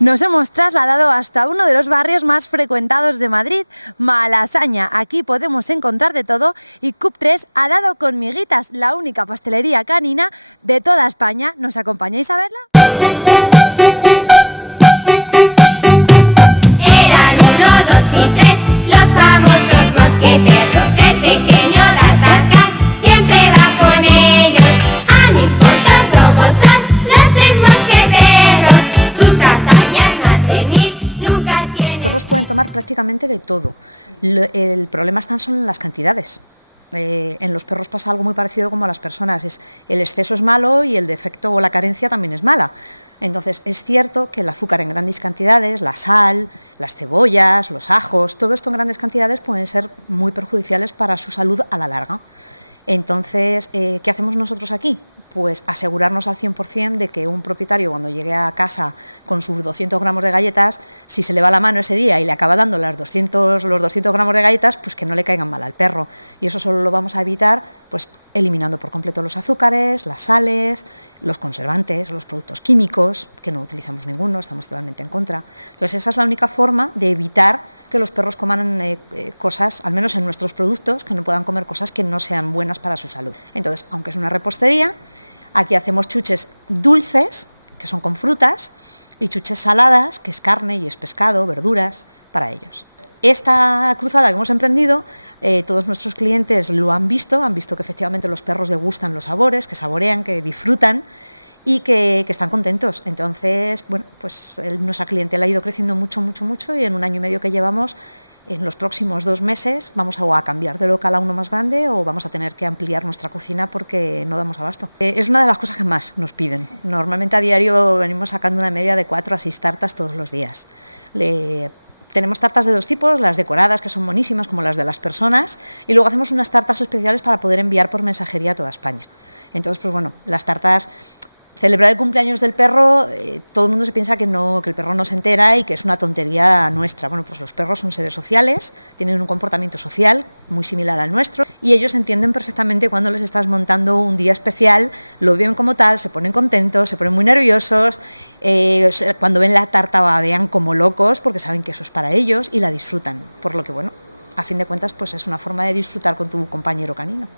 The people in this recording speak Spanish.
Nos hemos trasladado hasta uno de los barrios más frecuentados de Madrid, Malasaña. Aquí podemos encontrar de todo y Cup3 ha dado con Miguitas, la única pastelería canina de toda España. ¿Nos acompañáis a verla? Eran 1, 2 y 3, los famosos mosqueperros. El pequeño D'Artagnan siempre va con ellos. A mis fotos lobos son los 3 mosqueperros. Sus hazañas más de 1000 nunca tienen. Los perros pueden tomar prácticamente de todo. El problema son en las cantidades. En los perros pasa algo muy parecido como a las personas. El exceso es malo y el defecto o la carencia también es mala. Entonces, es cierto que el azúcar en grandes cantidades, la sal, las cebollas, los ajos, todo esto en grandes cantidades pueden ser muy perjudiciales para su salud a la larga. Entonces, ¿qué hacemos nosotros aquí? Pues asegurarnos al 100% de que un propietario, cuando llegue a casa con sus 200 gramos de galletas, si se le va la mano ese día y le acaba dando los 200 gramos de galletas, pues que no le caigan mal al perro. Y eso solo lo vamos a evitar pues eliminando por completo los azúcares, las sales, los conservantes, los productos químicos, que no utilizamos ninguno, estamos totalmente en contra. Entonces, esa es la única forma de evitar que los perros coman cosas, al menos en nuestros productos, que no puedan comer cosas que no sean buenas para su salud. Entonces, aunque es una repostería, aquí hacemos chuches dulces, que son con frutas, y chuches saladas, que es carne y es pescado, verduras, para ellos. Esta cruzada que hemos emprendido, todos nuestros clientes lo han visto que efectivamente los perros degustan los sabores, que saborean, que disfrutan y que están contentos. Entonces, bueno, pues nuestra clientela ha ido creciendo mucho y en 1 año y medio que llevamos, en los próximos 2 meses vamos a cambiar de local a uno más grande o vamos a tener que ampliar nuestra cocina porque no damos abasto. Es una de las cosas que más nos piden. Normalmente a diario venimos sacando una media de 4 a 6 tartas todos los días. Tenemos tartas de 2 tipos, las decoradas, que son monísimas, como las de las personas, y luego hacemos unas tartas especiales para poder enviar por mensajería a toda España. Entonces, pues bueno, las tartas... Celebrar el cumpleaños del perro, todo el mundo se piensa que el perro no se entera y que es una tontería nuestra. Bueno, pues los perros son seres sociales, tienen un comportamiento social muy similar al nuestro y ellos entienden perfectamente cuando les estás montando un día especial, lo ven como tal, se ponen contentos, se ponen muy nerviosos, cuando ven la tarta babean como locos porque saben que eso es para ellos y la disfrutan. Por lo que, bueno, a fin de cuentas, pues es una forma de disfrutar con tu compañero canino.